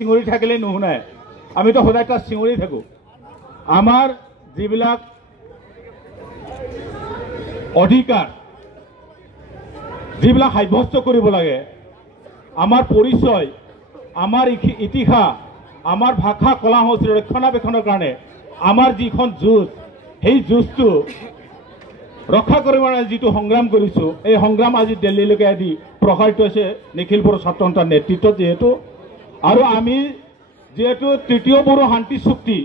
চিঙৰি থাকিলে নুশুনায় আমিতো সদায় তাত চিঙৰি থাকোঁ আমাৰ যিবিলাক অধিকাৰ যিবিলাক সাব্যস্ত কৰিব লাগে আমাৰ পৰিচয় আমাৰ ইতিহাস আমাৰ ভাষা কলা সংস্কৃতি ৰক্ষণাবেক্ষণৰ কাৰণে আমাৰ যিখন যুঁজ সেই যুঁজটো ৰক্ষা কৰিবলৈ যিটো সংগ্ৰাম কৰিছোঁ এই সংগ্ৰাম আজি দিল্লীলৈকে আদি প্ৰসাৰিত হৈছে নিখিল বড়ো ছাত্ৰ সন্থাৰ নেতৃত্বত যিহেতু আৰু আমি যেহেতু তৃতীয় বড়ো শান্তি চুক্তি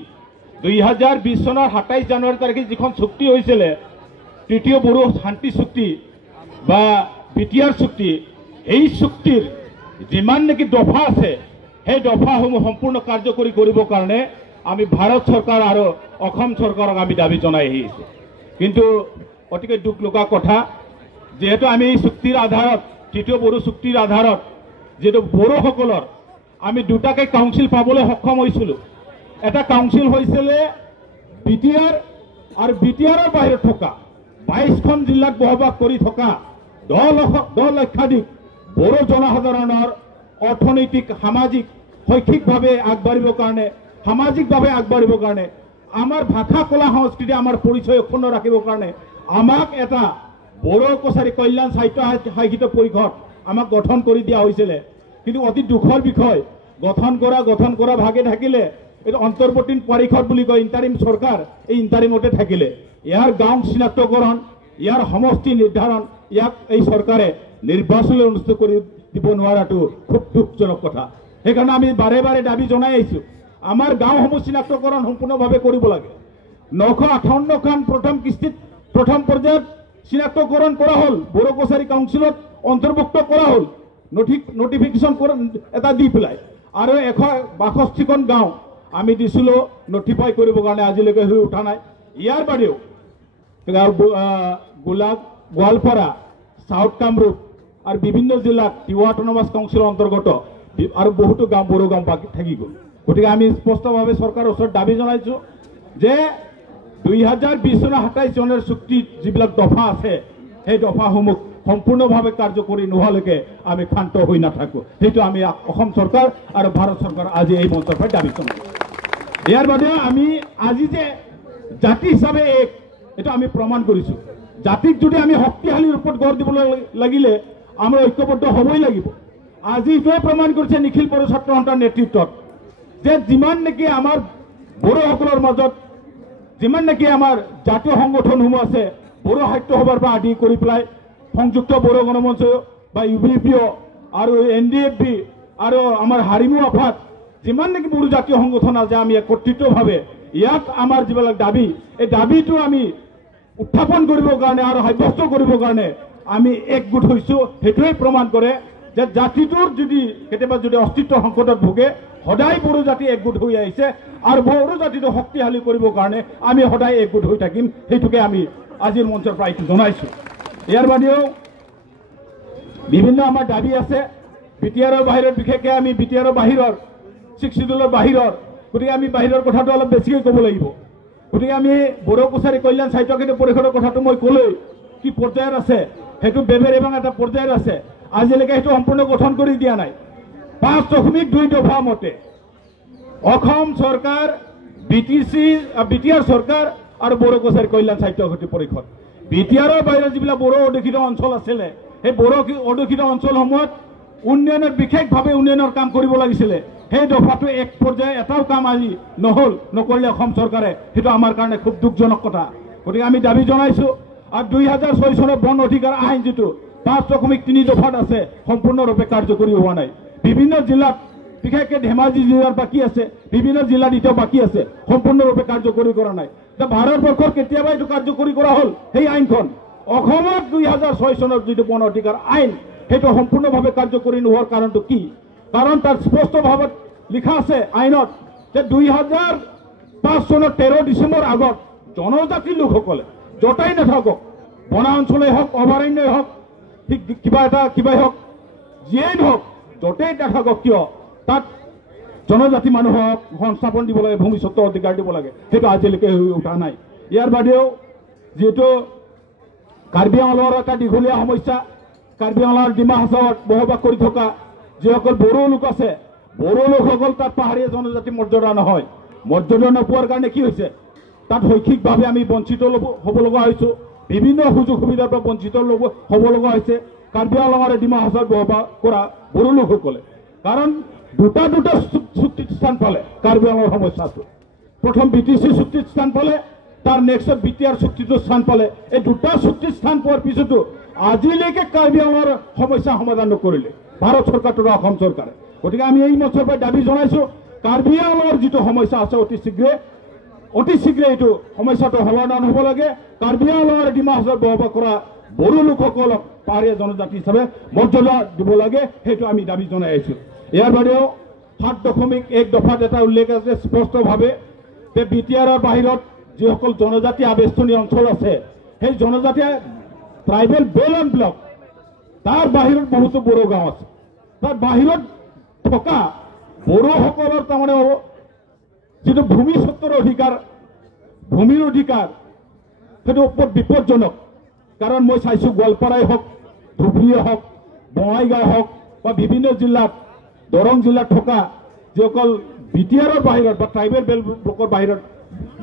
2020 চনৰ 27 জানুৱাৰী তাৰিখে যিখন চুক্তি হৈছিলে তৃতীয় বড়ো শান্তি চুক্তি বা বিটিআৰ চুক্তি এই চুক্তিৰ যিমান নেকি দফা আছে সেই দফাসমূহ সম্পূৰ্ণ কাৰ্যকৰী কৰিবৰ কাৰণে আমি ভাৰত চৰকাৰ আৰু অসম চৰকাৰক আমি দাবী জনাই আহিছোঁ কিন্তু অতিকে দুখ লগা কথা যেহেতু আমি এই চুক্তিৰ আধাৰত তৃতীয় বড়ো চুক্তিৰ আধাৰত যেহেতু বড়োসকলৰ আমি দুটাকে কাউন্সিল পাবলৈ সক্ষম হৈছিলোঁ এটা কাউন্সিল হৈছিলে বিটিআৰ আৰু বিটিআৰৰ বাহিৰত থকা 22খন জিলাত বসবাস কৰি থকা 10 লক্ষাধিক বড়ো জনসাধাৰণৰ অৰ্থনৈতিক সামাজিক শৈক্ষিকভাৱে আগবাঢ়িবৰ কাৰণে সামাজিকভাৱে আগবাঢ়িবৰ কাৰণে আমাৰ ভাষা কলা সংস্কৃতি আমাৰ পৰিচয় অক্ষুণ্ণ ৰাখিবৰ কাৰণে আমাক এটা বড়ো কছাৰী কল্যাণ সাহিত্য সাহিত্য পৰিষদ আমাক গঠন কৰি দিয়া হৈছিলে কিন্তু অতি দুখৰ বিষয় গঠন কৰা ভাগে থাকিলে এইটো অন্তৰ্বৰ্তী পৰিষদ বুলি কয় ইণ্টাৰিম চৰকাৰ এই ইণ্টাৰিমতে থাকিলে ইয়াৰ গাঁও চিনাক্তকৰণ ইয়াৰ সমষ্টি নিৰ্ধাৰণ ইয়াক এই চৰকাৰে নিৰ্বাচনলৈ অনুষ্ঠিত কৰি দিব নোৱাৰাটো খুব দুখজনক কথা সেইকাৰণে আমি বাৰে বাৰে দাবী জনাই আহিছোঁ আমাৰ গাঁওসমূহ চিনাক্তকৰণ সম্পূৰ্ণভাৱে কৰিব লাগে 958খন প্ৰথম কিস্তিত প্ৰথম পৰ্যায়ত চিনাক্তকৰণ কৰা হ'ল বড়ো কছাৰী কাউন্সিলত অন্তৰ্ভুক্ত কৰা হ'ল নটিফিকেশ্যন এটা দি পেলাই আৰু 162খন গাঁও আমি দিছিলোঁ নটিফাই কৰিবৰ কাৰণে আজিলৈকে হৈ উঠা নাই ইয়াৰ বাদেও গোৱালপাৰা সাউথ কামৰূপ আৰু বিভিন্ন জিলাত তিৱা অট'নমাছ কাউন্সিলৰ অন্তৰ্গত আৰু বহুতো গাঁও বড়ো গাঁও বাকী থাকি গ'ল গতিকে আমি স্পষ্টভাৱে চৰকাৰৰ ওচৰত দাবী জনাইছোঁ যে 2020 চনৰ 27 জানুৱাৰীৰ চুক্তিত যিবিলাক দফা আছে সেই দফাসমূহ সম্পূৰ্ণভাৱে কাৰ্যকৰী নোহোৱালৈকে আমি ক্ষান্ত হৈ নাথাকোঁ সেইটো আমি অসম চৰকাৰ আৰু ভাৰত চৰকাৰ আজি এই মঞ্চৰ পৰা দাবী জনাইছোঁ ইয়াৰ বাদে আমি আজি যে জাতি হিচাপে এইটো আমি প্ৰমাণ কৰিছোঁ জাতিক যদি আমি শক্তিশালী ৰূপত গঢ় দিবলৈ লাগিলে আমি ঐক্যবদ্ধ হ'বই লাগিব আজি এইটোৱে প্ৰমাণ কৰিছে নিখিল বড়ো ছাত্ৰ সন্থাৰ নেতৃত্বত যে যিমান নেকি আমাৰ বড়োসকলৰ মাজত যিমান নেকি আমাৰ জাতীয় সংগঠনসমূহ আছে বড়ো সাহিত্য সভাৰ পৰা আদি কৰি পেলাই সংযুক্ত বড়ো গণমঞ্চ বা UBPO আৰু NDFB আৰু আমাৰ হাৰিমু আফাদ যিমান নেকি বড়ো জাতীয় সংগঠন আছে আমি একত্ৰিতভাৱে ইয়াক আমাৰ যিবিলাক দাবী এই দাবীটো আমি উত্থাপন কৰিবৰ কাৰণে আৰু সাব্যস্ত কৰিবৰ কাৰণে আমি একগোট হৈছোঁ সেইটোৱে প্ৰমাণ কৰে যে জাতিটোৰ যদি কেতিয়াবা যদি অস্তিত্ব সংকটত ভোগে সদায় বড়ো জাতি একগোট হৈ আহিছে আৰু বড়ো জাতিটো শক্তিশালী কৰিবৰ কাৰণে আমি সদায় একগোট হৈ থাকিম সেইটোকে আমি আজিৰ মঞ্চৰ পৰা এইটো জনাইছোঁ ইয়াৰ বাদেও বিভিন্ন আমাৰ দাবী আছে বিটিআৰৰ বাহিৰত বিশেষকৈ আমি বিটিআৰৰ বাহিৰৰ 6 শিডিউলৰ বাহিৰৰ গতিকে আমি বাহিৰৰ কথাটো অলপ বেছিকৈ ক'ব লাগিব গতিকে আমি বড়ো কছাৰী কল্যাণ সাহিত্য সাহিত্য পৰিষদৰ কথাটো মই ক'লৈ কি পৰ্যায়ত আছে সেইটো বেবেৰেবাং এটা পৰ্যায়ত আছে আজিলৈকে সেইটো সম্পূৰ্ণ গঠন কৰি দিয়া নাই 5.2 দফা মতে অসম চৰকাৰ বিটিআৰ চৰকাৰ আৰু বড়ো কছাৰী কল্যাণ সাহিত্য সাহিত্য পৰিষদ বিটিআৰৰ বাহিৰত যিবিলাক বড়ো অধ্যুষিত অঞ্চল আছিলে সেই বড়ো অধ্যুষিত অঞ্চলসমূহত উন্নয়নৰ বিশেষভাৱে উন্নয়নৰ কাম কৰিব লাগিছিলে সেই দফাটো এক পৰ্যায়ে এটাও কাম আজি নকৰিলে অসম চৰকাৰে সেইটো আমাৰ কাৰণে খুব দুখজনক কথা গতিকে আমি দাবী জনাইছোঁ আৰু 2006 চনৰ বন অধিকাৰ আইন যিটো 5.3 দফাত আছে সম্পূৰ্ণৰূপে কাৰ্যকৰী হোৱা নাই বিভিন্ন জিলাত বিশেষকৈ ধেমাজি জিলাত বাকী আছে বিভিন্ন জিলাত এতিয়াও বাকী আছে সম্পূৰ্ণৰূপে কাৰ্যকৰী কৰা নাই ভাৰতবৰ্ষৰ কেতিয়াবা এইটো কাৰ্যকৰী কৰা হ'ল সেই আইনখন অসমত 2006 চনৰ যিটো বন অধিকাৰ আইন সেইটো সম্পূৰ্ণভাৱে কাৰ্যকৰী নোহোৱাৰ কাৰণটো কি কাৰণ তাত স্পষ্টভাৱে লিখা আছে আইনত যে 2005 চনৰ 13 ডিচেম্বৰ আগত জনজাতিৰ লোকসকলে য'তেই নাথাকক বনাঞ্চলেই হওক অভয়াৰণ্যই হওক কিবাই হওক যিয়েই নহওক য'তেই নাথাকক কিয় তাত জনজাতি মানুহক সংস্থাপন দিব লাগে ভূমিস্বত্ব অধিকাৰ দিব লাগে সেইটো আজিলৈকে হৈ উঠা নাই ইয়াৰ বাদেও যিহেতু কাৰ্বি আংলঙৰ এটা দীঘলীয়া সমস্যা কাৰ্বি আংলঙৰ ডিমা হাছাওত বসবাস কৰি থকা যিসকল বড়ো লোক আছে বড়ো লোকসকল তাত পাহাৰীয়া জনজাতি মৰ্যাদা নহয়। মৰ্যাদা নোপোৱাৰ কাৰণে কি হৈছে, তাত শৈক্ষিকভাৱে আমি বঞ্চিত হ'ব লগা হৈছোঁ, বিভিন্ন সুযোগ সুবিধাৰ পৰা বঞ্চিত হ'ব লগা হৈছে কাৰ্বি আংলং আৰু ডিমা হাছাওত বসবাস কৰা বড়ো লোকসকলে। কাৰণ দুটা চুক্তিত স্থান পালে কাৰ্বি আংলঙৰ সমস্যাটো। প্ৰথম BTC চুক্তিত স্থান পালে, তাৰ নেক্সটত BTR চুক্তিটো স্থান পালে। এই দুটা চুক্তিত স্থান পোৱাৰ পিছতো আজিলৈকে কাৰ্বি আংলঙৰ সমস্যা সমাধান নকৰিলে ভাৰত চৰকাৰ তথা অসম চৰকাৰে। গতিকে আমি এই মঞ্চৰ পৰা দাবী জনাইছোঁ, কাৰ্বি আংলঙৰ যিটো সমস্যা আছে অতি শীঘ্ৰে এইটো সমস্যাটো সমাধান হ'ব লাগে। কাৰ্বি আংলং আৰু ডিমা হাছাওত বসবাস কৰা বড়ো লোকসকলক পাহাৰীয়া জনজাতি হিচাপে মৰ্যাদা দিব লাগে, সেইটো আমি দাবী জনাই আহিছোঁ। ইয়াৰ বাদেও 7.1 দফাত এটা উল্লেখ আছে স্পষ্টভাৱে যে BTRৰ বাহিৰত যিসকল জনজাতি আৱেষ্টনী অঞ্চল আছে, সেই জনজাতি ট্ৰাইবেল বেল এণ্ড ব্লক, তাৰ বাহিৰত বহুতো বড়ো গাঁও আছে। তাৰ বাহিৰত থকা বড়োসকলৰ তাৰমানে যিটো ভূমি স্বত্বৰ অধিকাৰ, ভূমিৰ অধিকাৰ, সেইটো ওপৰত বিপদজনক। কাৰণ মই চাইছোঁ গোৱালপাৰাই হওক, ধুবুৰীয়ে হওক, বঙাইগাঁও হওক বা বিভিন্ন জিলাত, দৰং জিলাত থকা যিসকল BTRৰ বাহিৰত বা ট্ৰাইবেল বেল ব্লকৰ বাহিৰত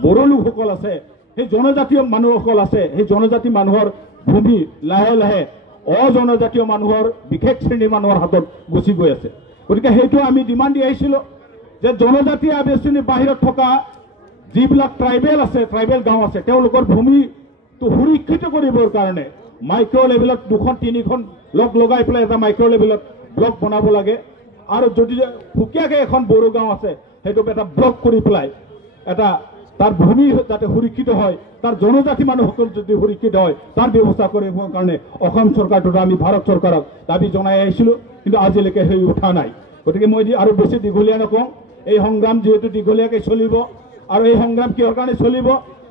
বড়ো লোকসকল আছে, সেই জনজাতীয় মানুহসকল আছে, সেই জনজাতি মানুহৰ ভূমি লাহে লাহে অজনজাতীয় মানুহৰ বিশেষ শ্ৰেণীৰ মানুহৰ হাতত গুচি গৈ আছে। গতিকে সেইটো আমি ডিমাণ্ড দি আহিছিলোঁ যে জনজাতি আৱেষ্টনীৰ বাহিৰত থকা যিবিলাক ট্ৰাইবেল আছে, ট্ৰাইবেল গাঁও আছে, তেওঁলোকৰ ভূমিটো সুৰক্ষিত কৰিবৰ কাৰণে মাইক্ৰ' লেভেলত 2-3খন লগাই পেলাই এটা মাইক্ৰ' লেভেলত ব্লক বনাব লাগে। আৰু যদি সুকীয়াকৈ এখন বড়ো গাঁও আছে, সেইটো এটা ব্লক কৰি পেলাই এটা তাৰ ভূমি যাতে সুৰক্ষিত হয়, তাৰ জনজাতি মানুহসকল যদি সুৰক্ষিত হয়, তাৰ ব্যৱস্থা কৰিবৰ কাৰণে অসম চৰকাৰ তথা আমি ভাৰত চৰকাৰক দাবী জনাই আহিছিলোঁ, কিন্তু আজিলৈকে সেই উঠা নাই। গতিকে মই আৰু বেছি দীঘলীয়া নকওঁ, এই সংগ্ৰাম যিহেতু দীঘলীয়াকৈ চলিব, আৰু এই সংগ্ৰাম কিহৰ কাৰণে চলিব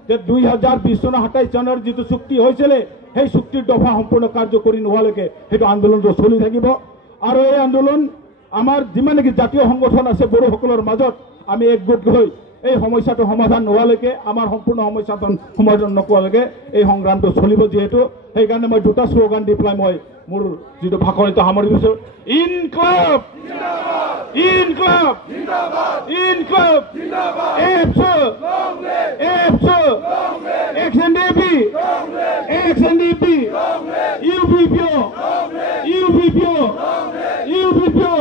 যে 2020 চনৰ 27 জানুৱাৰীৰ যিটো চুক্তি হৈছিলে, সেই চুক্তিৰ দফা সম্পূৰ্ণ কাৰ্যকৰী নোহোৱালৈকে সেইটো আন্দোলনটো চলি থাকিব। আৰু এই আন্দোলন আমাৰ যিমান নেকি জাতীয় সংগঠন আছে বড়োসকলৰ মাজত, আমি একগোট হৈ এই সমস্যাটো সমাধান নোহোৱালৈকে, আমাৰ সম্পূৰ্ণ সমস্যাটো সমাধান নকৰালৈকে এই সংগ্ৰামটো চলিব। যিহেতু সেইকাৰণে মই দুটা শ্লোগান দি পেলাই মই মোৰ যিটো ভাষণটো সামৰি দিছোঁ, ইনকলাব ইনকলাব ইনকলাব, UPPO